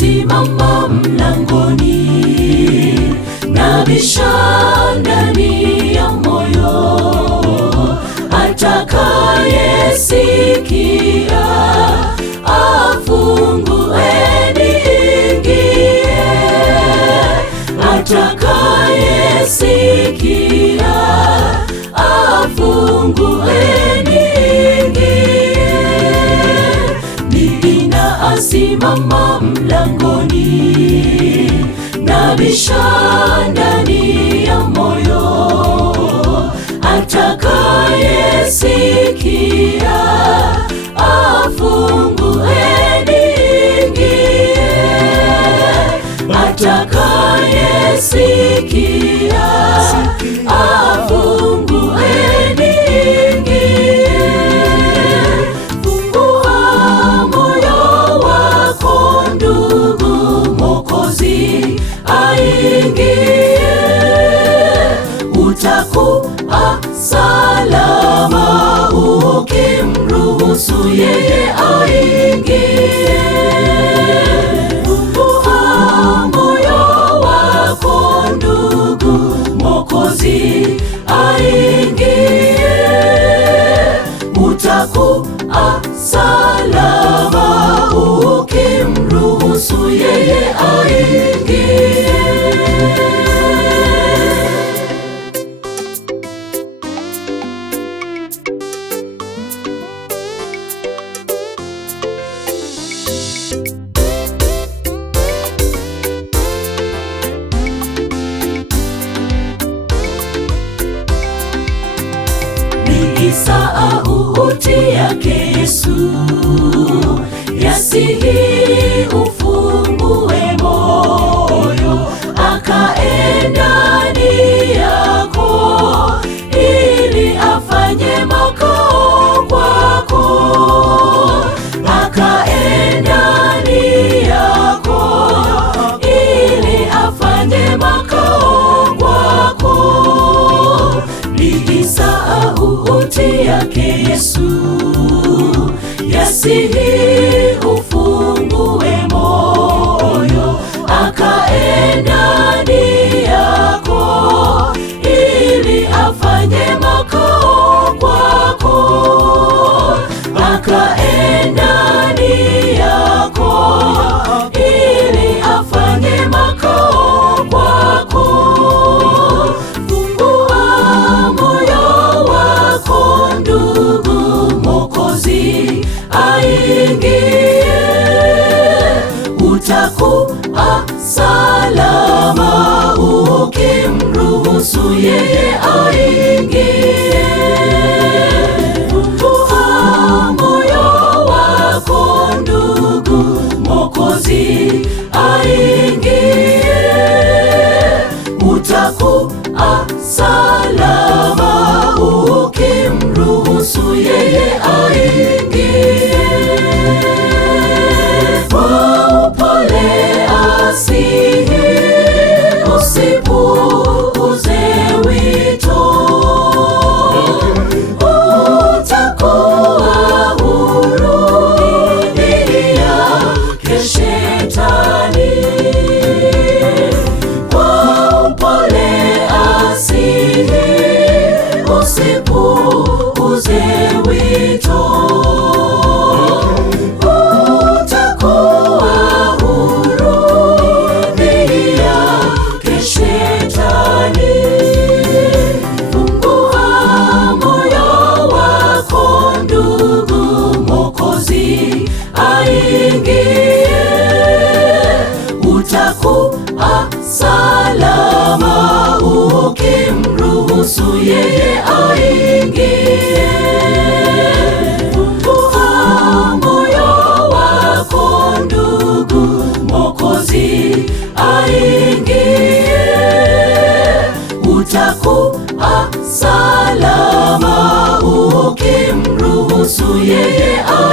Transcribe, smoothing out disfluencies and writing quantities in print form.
ninasimama mlangoni, nabisha ndani ya moyo. Atakayesikia afungue niingie. Atakayesikia afungue niingie. Ninasimama mlangoni, nabisha ndani ya moyo. Atakayesikia afungue niingie. Atakayesikia afungue niingie. Fungua moyo wako ndugu, Mwokozi aingie. Utakuwa salama ukimruhusu yeye aingie. Fungua moyo wako ndugu, Mwokozi aingie. Utakuwa salama ukimruhusu yeye aingie. Sauti yake Yesu yasihi ufungue moyo, akae ndani yako ili afanye makao kwako. Akae ndani yako ili afanye makao kwako. Ni sauti yake Yesu yasihi ufungue moyo, akae ndani yako ili afanye makao kwako. Akae ndani yako ili afanye makao kwako. Fungua moyo wako ndugu, Mwokozi aingie. Utakuwa salama ukimruhusu yeye aingie. Fungua moyo wako ndugu, Mwokozi aingie. Utakuwa salama ukimruhusu yeye aingie. Kwa upole asihi, usipuuze wito. Utakuwa huru dhidi yake Shetani. Kwa upole asihi, usipuuze wito. Utakuwa huru dhidi yake Shetani. Fungua moyo wako ndugu, Mwokozi aingie. Utakuwa salama ukimruhusu yeye aingie. Fungua moyo wako ndugu, Mwokozi aingie. Utakuwa salama ukimruhusu yeye aingie.